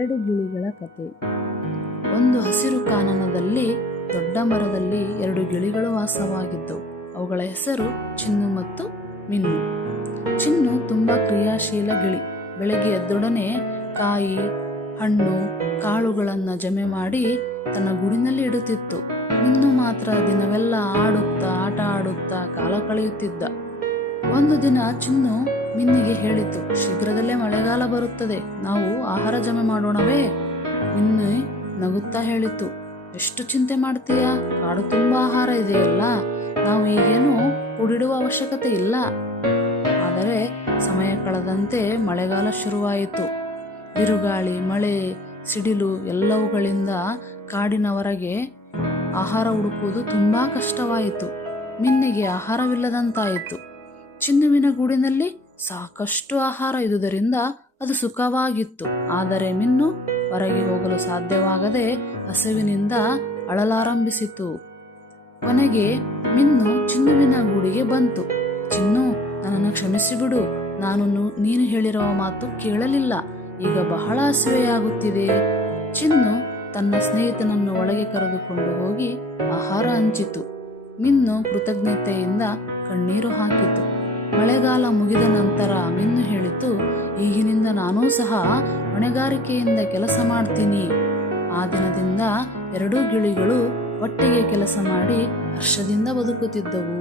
ಎರಡು ಗಿಳಿಗಳ ಕತೆ. ಒಂದು ಹಸಿರು ಕಾನನದಲ್ಲಿ ದೊಡ್ಡ ಮರದಲ್ಲಿ ಎರಡು ಗಿಳಿಗಳು ವಾಸವಾಗಿದ್ದವು. ಅವುಗಳ ಹೆಸರು ಚಿನ್ನು ಮತ್ತು ಮಿನ್ನು. ಚಿನ್ನು ತುಂಬಾ ಕ್ರಿಯಾಶೀಲ ಗಿಳಿ. ಬೆಳಗ್ಗೆ ಎದ್ದೊಡನೆ ಕಾಯಿ, ಹಣ್ಣು, ಕಾಳುಗಳನ್ನು ಜಮೆ ಮಾಡಿ ತನ್ನ ಗೂಡಿನಲ್ಲಿ ಇಡುತ್ತಿತ್ತು. ಮಿನ್ನು ಮಾತ್ರ ದಿನವೆಲ್ಲ ಆಡುತ್ತಾ ಆಟ ಆಡುತ್ತಾ ಕಾಲ ಕಳೆಯುತ್ತಿದ್ದ. ಒಂದು ದಿನ ಚಿನ್ನು ಮಿನ್ನಿಗೆ ಹೇಳಿತು, ಶೀಘ್ರದಲ್ಲೇ ಮಳೆಗಾಲ ಬರುತ್ತದೆ, ನಾವು ಆಹಾರ ಜಮೆ ಮಾಡೋಣವೇ? ಮಿನ್ನು ನಗುತ್ತಾ ಹೇಳಿತು, ಎಷ್ಟು ಚಿಂತೆ ಮಾಡ್ತೀಯಾ? ಕಾಡು ತುಂಬಾ ಆಹಾರ ಇದೆಯಲ್ಲ, ನಾವು ಈಗೇನು ಕೂಡಿಡುವ ಅವಶ್ಯಕತೆ ಇಲ್ಲ. ಆದರೆ ಸಮಯ ಕಳೆದಂತೆ ಮಳೆಗಾಲ ಶುರುವಾಯಿತು. ಬಿರುಗಾಳಿ, ಮಳೆ, ಸಿಡಿಲು ಎಲ್ಲವುಗಳಿಂದ ಕಾಡಿನ ಹೊರಗೆ ಆಹಾರ ಹುಡುಕುವುದು ತುಂಬಾ ಕಷ್ಟವಾಯಿತು. ಮಿನ್ನಿಗೆ ಆಹಾರವಿಲ್ಲದಂತಾಯಿತು. ಚಿನ್ನುವಿನ ಗೂಡಿನಲ್ಲಿ ಸಾಕಷ್ಟು ಆಹಾರ ಇದ್ದುದರಿಂದ ಅದು ಸುಖವಾಗಿತ್ತು. ಆದರೆ ಮಿನ್ನು ಹೊರಗೆ ಹೋಗಲು ಸಾಧ್ಯವಾಗದೆ ಹಸಿವಿನಿಂದ ಅಳಲಾರಂಭಿಸಿತು. ಕೊನೆಗೆ ಮಿನ್ನು ಚಿನ್ನುವಿನ ಗೂಡಿಗೆ ಬಂತು. ಚಿನ್ನು, ನನ್ನನ್ನು ಕ್ಷಮಿಸಿಬಿಡು, ನಾನು ನೀನು ಹೇಳಿರುವ ಮಾತು ಕೇಳಲಿಲ್ಲ. ಈಗ ಬಹಳ ಹಸಿವೆಯಾಗುತ್ತಿದೆ. ಚಿನ್ನು ತನ್ನ ಸ್ನೇಹಿತನನ್ನು ಒಳಗೆ ಕರೆದುಕೊಂಡು ಹೋಗಿ ಆಹಾರ ಹಂಚಿತು. ಮಿನ್ನು ಕೃತಜ್ಞತೆಯಿಂದ ಕಣ್ಣೀರು ಹಾಕಿತು. ಮಳೆಗಾಲ ಮುಗಿದ ನಂತರ ಮಿನ್ನು ಹೇಳಿತು, ಈಗಿನಿಂದ ನಾನೂ ಸಹ ಹೊಣೆಗಾರಿಕೆಯಿಂದ ಕೆಲಸ ಮಾಡ್ತೀನಿ. ಆ ದಿನದಿಂದ ಎರಡೂ ಗಿಳಿಗಳು ಒಟ್ಟಿಗೆ ಕೆಲಸ ಮಾಡಿ ಹರ್ಷದಿಂದ ಬದುಕುತ್ತಿದ್ದವು.